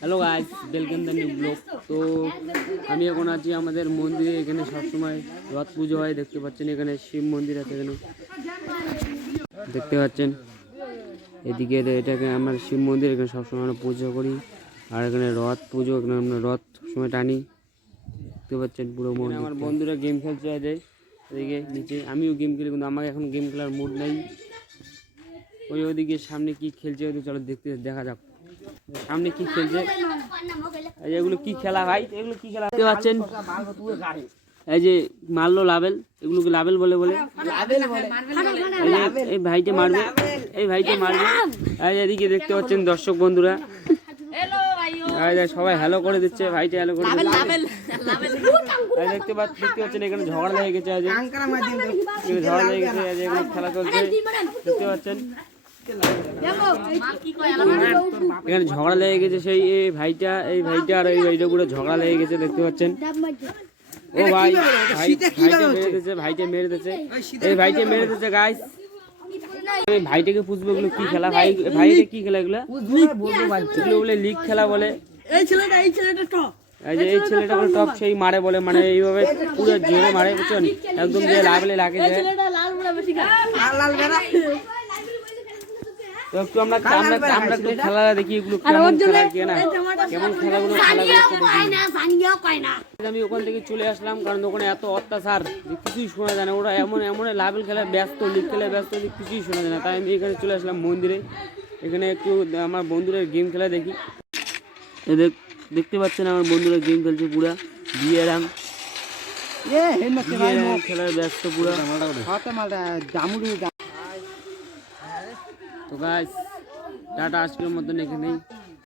Hello guys, welcome the new blog. তো আমি এখন আছি আমাদের মন্দিরে। এখানে সবসময় রথ পুজো হয়, দেখতে পাচ্ছেন। এখানে শিব মন্দির আছে, এখানে দেখতে পাচ্ছেন। এদিকে এটাকে আমার শিব মন্দির, এখানে সবসময় আমরা পুজো করি। আর এখানে রথ পুজো, এখানে আমরা রথ সবসময় টানি, দেখতে পাচ্ছেন পুরো মন্দির। আমার বন্ধুরা গেম খেলছে আছে এদিকে নিচে, আমিও গেম খেলি, কিন্তু আমাকে এখন গেম খেলার মুড নেই। ওইদিকে সামনে কি খেলছে, চলো দেখা যাক সামনে কি খেলছে। এগুলো কি খেলা ভাই, এগুলো কি খেলা দেখতে পাচ্ছেন। এই যে মারলো লাবেল, এগুলোকে লাবেল বলে এই ভাইটে মারবে, এই ভাইটে মারবে। এদিকে দেখতে পাচ্ছেন দর্শক বন্ধুরা, সবাই হ্যালো করে দিচ্ছে, ভাইটে হ্যালো করে দিচ্ছে। দেখতে পাচ্ছেন এখানে ঝগড়া লেগে গেছে, ঝগড়া লেগে গেছে, এখানে খেলা চলছে, দেখতে পাচ্ছেন। এখানে ঝগড়া লেগে গেছে, সেই এই ভাইটা আর এই ভাইটা পুরো ঝগড়া লেগে গেছে, দেখতে পাচ্ছেন। ও ভাই, ভাইটা মেরে দিয়েছে, এই ভাইটা মেরে দিয়েছে গাইস। ভাইটাকে পুষবো, এগুলো কি খেলা ভাই? ভাইটা কি খেলা এগুলো? বলে লিগ খেলা বলে। এই ছেলেটা টপ, সেই মারে বলে, মানে এইভাবে পুরো জোরে মারে, বুঝছেন, একদম যে লাভলে লাগে যায়। একটু আমরা একটু খেলা দেখি, এগুলো কেমন খেলা, কেমন খেলাগুলো আমি ওখান থেকে চলে আসলাম, কারণ ওখানে এত অত্যাচার যে কিছুই শোনা যায় না। ওরা এমন লাভেল খেলায় ব্যস্ত, লিগ খেলায় ব্যস্ত, যে কিছুই শোনা যায় না। তাই আমি এখানে চলে আসলাম মন্দিরে, এখানে একটু আমার বন্ধুরা গেম খেলা দেখি। দেখতে পাচ্ছেন আমার বন্ধুরা গেম খেলছে, পুরা বিয়েরাম খেলায় ব্যস্ত পুরা। তো গাইস, টাটা, আজকের মতন এখানেই।